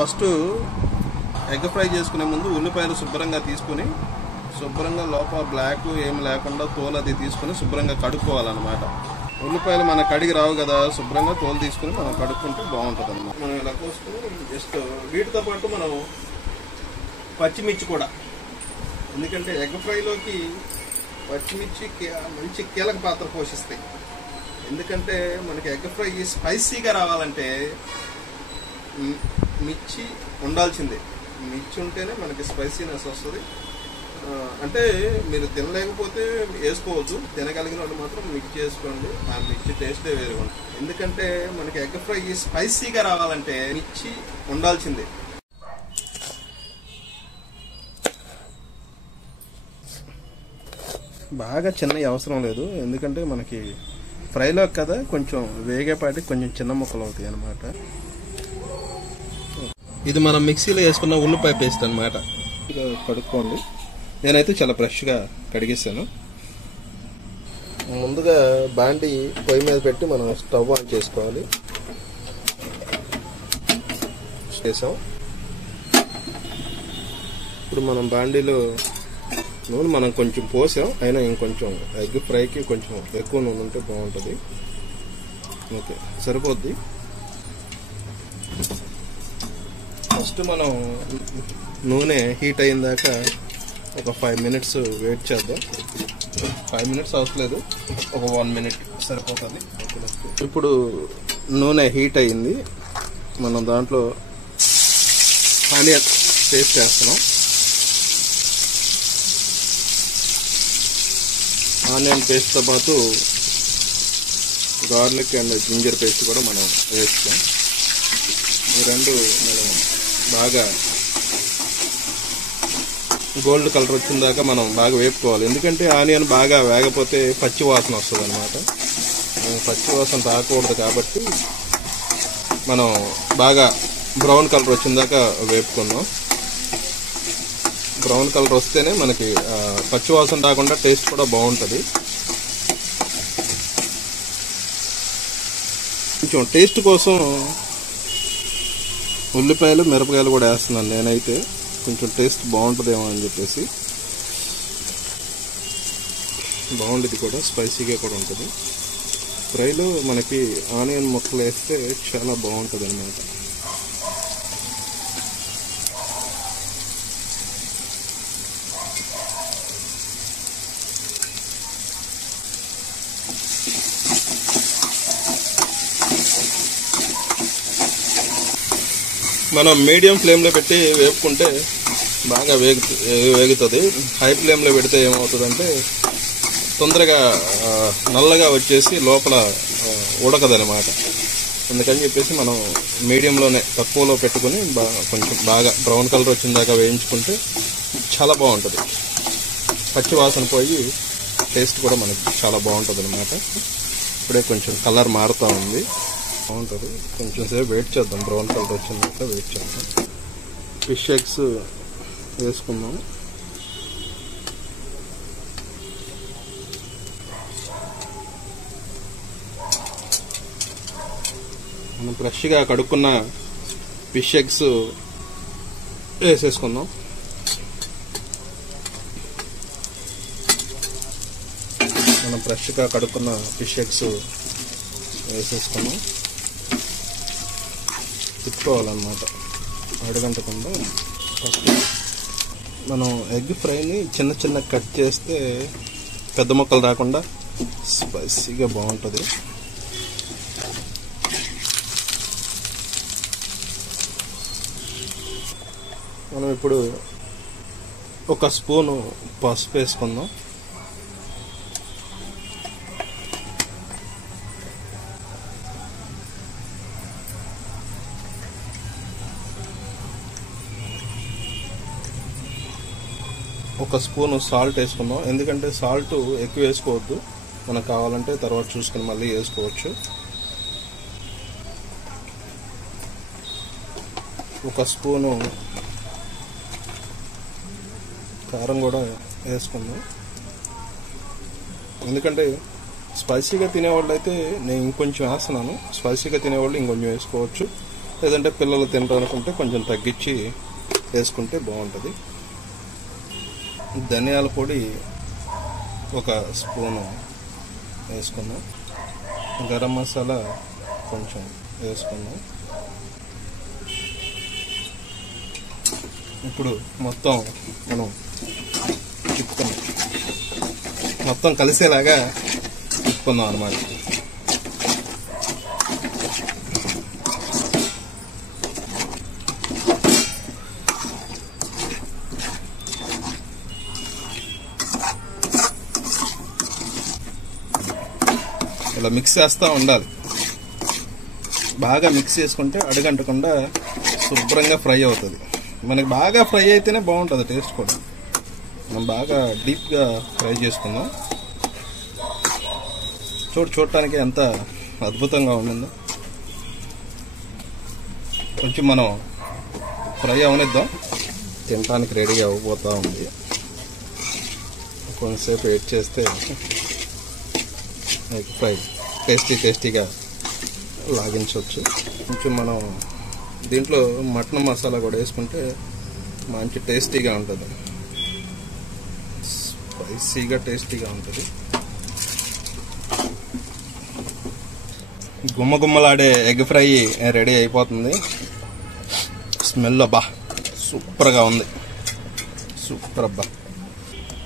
First egg fry చేసుకునే ముందు ఉల్లిపాయలు శుభ్రంగా తీసుకుని శుభ్రంగా లోపల బ్లాక్ ఏమి లేకుండా తోలు అది తీసుకుని శుభ్రంగా కడుక్కోవాలన్నమాట. ఉల్లిపాయలు మన కడిగి రావు కదా, శుభ్రంగా తోలు తీసుకుని మనం కడుక్కుంటే బాగుంటుంది అన్నమాట. మనం ఇలా కోసుకుని జస్ట్ వీటితో పాటు మనం పచ్చిమిర్చి కూడా, ఎందుకంటే ఎగ్ ఫ్రైలోకి పచ్చిమిర్చి మంచి కీలక పాత్ర పోషిస్తాయి. ఎందుకంటే మనకి ఎగ్ ఫ్రై స్పైసీగా రావాలంటే మిర్చి ఉండాల్సిందే. మిర్చి ఉంటేనే మనకి స్పైసీనెస్ వస్తుంది. అంటే మీరు తినలేకపోతే వేసుకోవచ్చు, తినగలిగిన వాళ్ళు మాత్రం మిక్స్ చేసుకోండి. ఆ మిర్చి టేస్టే వేరే ఉంటుంది. ఎందుకంటే మనకి ఎగ్ ఫ్రై స్పైసీగా రావాలంటే మిర్చి ఉండాల్సిందే. బాగా చిన్నవి అవసరం లేదు, ఎందుకంటే మనకి ఫ్రైలో కదా కొంచెం వేగేపాటి కొంచెం చిన్న ముక్కలు అవుతాయి అన్నమాట. ఇది మనం మిక్సీలో వేసుకున్న ఉల్లిపాయ పేస్ట్ అన్నమాట. కడుక్కోండి. నేనైతే చాలా ఫ్రెష్గా కడిగేసాను. ముందుగా బాండి పొయ్యి మీద పెట్టి మనం స్టవ్ ఆన్ చేసుకోవాలి. చేసాం. ఇప్పుడు మనం బాండీలో నూనె మనం కొంచెం పోసాం, అయినా ఇంకొంచెం ఎగ్ ఫ్రైకి కొంచెం ఎక్కువ నూనె ఉంటే బాగుంటుంది. ఓకే, సరిపోద్ది. ఫస్ట్ మనం నూనె హీట్ అయిన దాకా ఒక 5 minutes వెయిట్ చేద్దాం. 5 minutes అవసరం, ఒక 1 minute సరిపోతుంది. ఇప్పుడు నూనె హీట్ అయింది. మనం దాంట్లో ఆనియన్ పేస్ట్ వేస్తున్నాం. ఆనియన్ పేస్ట్తో పాటు గార్లిక్ అండ్ జింజర్ పేస్ట్ కూడా మనం వేస్తాం. ఈ రెండు మనం బాగా గోల్డ్ కలర్ వచ్చిన దాకా మనం బాగా వేపుకోవాలి. ఎందుకంటే ఆనియన్ బాగా వేగపోతే పచ్చి వాసన వస్తుంది అన్నమాట. పచ్చి వాసన రాకూడదు కాబట్టి మనం బాగా బ్రౌన్ కలర్ వచ్చిన దాకా వేపుకుందాం. బ్రౌన్ కలర్ వస్తేనే మనకి పచ్చి వాసన రాకుండా టేస్ట్ కూడా బాగుంటుంది. కొంచెం టేస్ట్ కోసం ఉల్లిపాయలు మిరపకాయలు కూడా వేస్తున్నాను నేనైతే, కొంచెం టేస్ట్ బాగుంటుందేమో అని చెప్పేసి. బాగుంటుంది కూడా, స్పైసీగా కూడా ఉంటుంది. ఫ్రైలో మనకి ఆనియన్ ముక్కలు వేస్తే చాలా బాగుంటుంది అన్నమాట. మనం మీడియం ఫ్లేమ్లో పెట్టి వేపుకుంటే బాగా వేగుతుంది. హై ఫ్లేమ్లో పెడితే ఏమవుతుందంటే తొందరగా నల్లగా వచ్చేసి లోపల ఉడకదనమాట. అందుకని చెప్పేసి మనం మీడియంలోనే తక్కువలో పెట్టుకుని కొంచెం బాగా బ్రౌన్ కలర్ వచ్చిన దాకా వేయించుకుంటే చాలా బాగుంటుంది. పచ్చి వాసన పోయి టేస్ట్ కూడా మనకి చాలా బాగుంటుంది అనమాట. ఇప్పుడే కొంచెం కలర్ మారుతూ ఉంది, బాగుంటుంది. కొంచెం సేపు వెయిట్ చేద్దాం, బ్రౌన్ కలర్ వచ్చిందాక వెయిట్ చేద్దాం. ఫిష్ ఎగ్స్ వేసుకుందాం. మనం ఫ్రెష్గా కడుక్కున్న ఫిష్ ఎగ్స్ వేసేసుకుందాం. మనం ఫ్రెష్గా కడుక్కున్న ఫిష్ ఎగ్స్ వేసేసుకున్నాం. తిప్పుకోవాలన్నమాట అడుగంటకుండా. ఫస్ట్ మనం ఎగ్ ఫ్రైని చిన్న చిన్న కట్ చేస్తే పెద్ద ముక్కలు రాకుండా స్పైసీగా బాగుంటుంది. మనం ఇప్పుడు ఒక స్పూను పసుపు వేసుకుందాం. ఒక స్పూను సాల్ట్ వేసుకుందాం. ఎందుకంటే సాల్ట్ ఎక్కువ వేసుకోవద్దు, మనకు కావాలంటే తర్వాత చూసుకుని మళ్ళీ వేసుకోవచ్చు. ఒక స్పూను కారం కూడా వేసుకుందాం. ఎందుకంటే స్పైసీగా తినేవాళ్ళు అయితే నేను ఇంకొంచెం వేస్తున్నాను, స్పైసీగా తినేవాళ్ళు ఇంకొంచెం వేసుకోవచ్చు. లేదంటే పిల్లలు తింటారనుకుంటే కొంచెం తగ్గించి వేసుకుంటే బాగుంటుంది. ధనియాల పొడి 1 స్పూను వేసుకున్నాం. గరం మసాలా కొంచెం వేసుకున్నాం. ఇప్పుడు మొత్తం మనం తిప్పుకున్నాం, మొత్తం కలిసేలాగా తిప్పుకుందాం అన్నమాట. ఇలా మిక్స్ చేస్తూ ఉండాలి. బాగా మిక్స్ చేసుకుంటే అడుగంటకుండా శుభ్రంగా ఫ్రై అవుతుంది. మనకి బాగా ఫ్రై అయితేనే బాగుంటుంది టేస్ట్ కూడా. మనం బాగా డీప్గా ఫ్రై చేసుకుందాం. చూడటానికి ఎంత అద్భుతంగా ఉంటుందో. కొంచెం మనం ఫ్రై అవనిద్దాం. తినడానికి రెడీ అవ్వబోతూ ఉంది. కొంతసేపు వెయిట్ చేస్తే ఫ్రై టేస్టీగా లాగించవచ్చు. కొంచెం మనం దీంట్లో మటన్ మసాలా కూడా వేసుకుంటే మంచి టేస్టీగా ఉంటుంది, స్పైసీగా టేస్టీగా ఉంటుంది. గుమ్మగుమ్మలాడే ఎగ్ ఫ్రై రెడీ అయిపోతుంది. స్మెల్ అబ్బా సూపర్గా ఉంది, సూపర్ అబ్బా.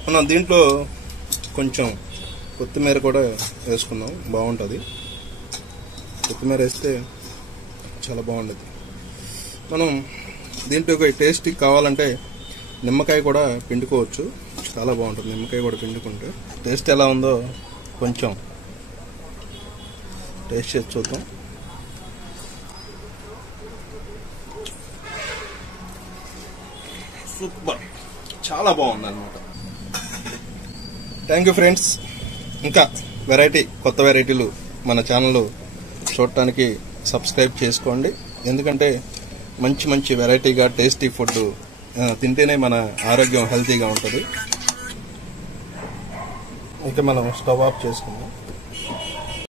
మనం దీంట్లో కొంచెం కొత్తిమీర కూడా వేసుకుందాం, బాగుంటుంది. కొత్తిమీర వేస్తే చాలా బాగుంటుంది. మనం దీంట్లో టేస్టీ కావాలంటే నిమ్మకాయ కూడా పిండుకోవచ్చు, చాలా బాగుంటుంది. నిమ్మకాయ కూడా పిండుకుంటే టేస్ట్ ఎలా ఉందో కొంచెం టేస్ట్ చేసి చూద్దాం. సూపర్, చాలా బాగుంది అన్నమాట. Thank you friends. ఇంకా కొత్త వెరైటీలు మన ఛానల్ చూడటానికి సబ్స్క్రైబ్ చేసుకోండి. ఎందుకంటే మంచి వెరైటీగా టేస్టీ ఫుడ్ తింటేనే మన ఆరోగ్యం హెల్తీగా ఉంటుంది. ఇక మనం స్టవ్ ఆఫ్ చేసుకుందాం.